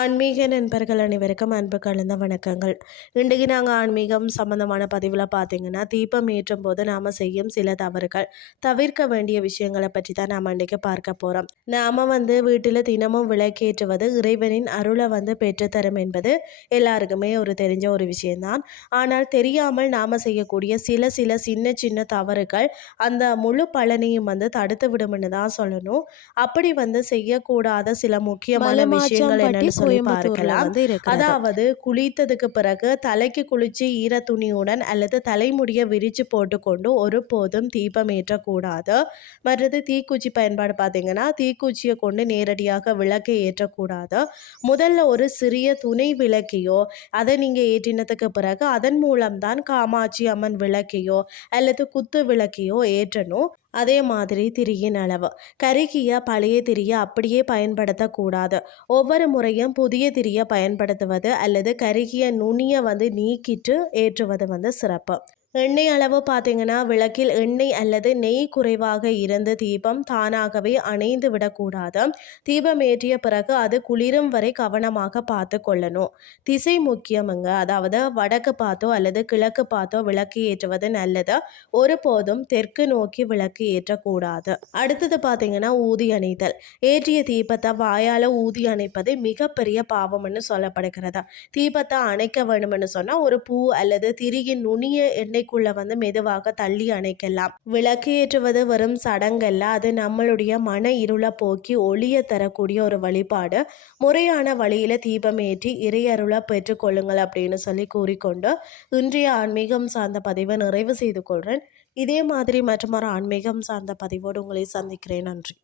ஆன்மீக நண்பர்கள் அனைவருக்கும் அன்பு கலந்த வணக்கங்கள். இன்றைக்கு நாங்கள் ஆன்மீகம் சம்பந்தமான பதிவில் பார்த்தீங்கன்னா, தீபம் ஏற்றும் போது நாம் செய்யும் சில தவறுகள், தவிர்க்க வேண்டிய விஷயங்களை பற்றி தான் நாம் இன்றைக்கு பார்க்க போகிறோம். நாம் வீட்டில் தினமும் விளக்கேற்றுவது இறைவனின் அருளை பெற்றுத்தரும் என்பது எல்லாருக்குமே தெரிஞ்ச ஒரு விஷயம்தான். ஆனால் தெரியாமல் நாம் செய்யக்கூடிய சில சில சின்ன சின்ன தவறுகள் அந்த முழு பலனையும் தடுத்து விடும்னு தான் சொல்லணும். அப்படி செய்யக்கூடாத சில முக்கியமான விஷயங்கள் என்னன்னு சொல்லி பார்க்கலாம். அதாவது குளித்ததுக்கு பிறகு தலைக்கு குளிச்சு ஈர துணியுடன் அல்லது தலைமுடியை விரிச்சு போட்டுக்கொண்டு ஒருபோதும் தீபம் ஏற்றக்கூடாது. மற்றது தீக்குச்சி பயன்பாடு பார்த்தீங்கன்னா, தீக்குச்சியை கொண்டு நேரடியாக விளக்கை ஏற்றக்கூடாது. முதல்ல ஒரு சிறிய துணை விளக்கையோ அதை நீங்க ஏற்றினதுக்கு பிறகு அதன் மூலம்தான் காமாட்சி அம்மன் விளக்கையோ அல்லது குத்து விளக்கையோ ஏற்றணும். அதே மாதிரி திரியின் அளவு, கருகிய பழைய திரியை அப்படியே பயன்படுத்தக்கூடாது. ஒவ்வொரு முறையும் புதிய திரியை பயன்படுத்துவது அல்லது கருகிய நுனியை நீக்கிட்டு ஏற்றுவது சிறப்பு. எண்ணெய் அளவு பார்த்தீங்கன்னா, விளக்கில் எண்ணெய் அல்லது நெய் குறைவாக இருந்து தீபம் தானாகவே அணைந்து விடக்கூடாது. தீபம் ஏற்றிய பிறகு அது குளிரும் வரை கவனமாக பார்த்து கொள்ளணும். திசை முக்கியமுங்க. அதாவது வடக்கு பார்த்தோ அல்லது கிழக்கு பார்த்தோ விளக்கு ஏற்றுவது நல்லது. ஒருபோதும் தெற்கு நோக்கி விளக்கு ஏற்றக்கூடாது. அடுத்தது பார்த்தீங்கன்னா, ஊதி அணைத்தல். ஏற்றிய தீபத்தை வாயால் ஊதி அணைப்பது மிகப்பெரிய பாவம்னு சொல்லப்படுகிறது. தீபத்தை அணைக்க வேணும்னு சொன்னால் ஒரு பூ அல்லது திரியின் நுனிய எண்ணெய்க்குள்ள மெதுவாக தள்ளி அணைக்கலாம். விளக்கு ஏற்றுவது வெறும் சடங்கல்ல, அது நம்மளுடைய மன இருளை போக்கி ஒளிய தரக்கூடிய ஒரு வழிபாடு. முறையான வழியில தீபம் ஏற்றி இறையருளை பெற்றுக்கொள்ளுங்கள் அப்படின்னு சொல்லி கூறிக்கொண்டு இன்றைய ஆன்மீகம் சார்ந்த பதிவை நிறைவு செய்து கொள்கிறேன். இதே மாதிரி மற்றொரு ஆன்மீகம் சார்ந்த பதிவோடு உங்களை சந்திக்கிறேன். நன்றி.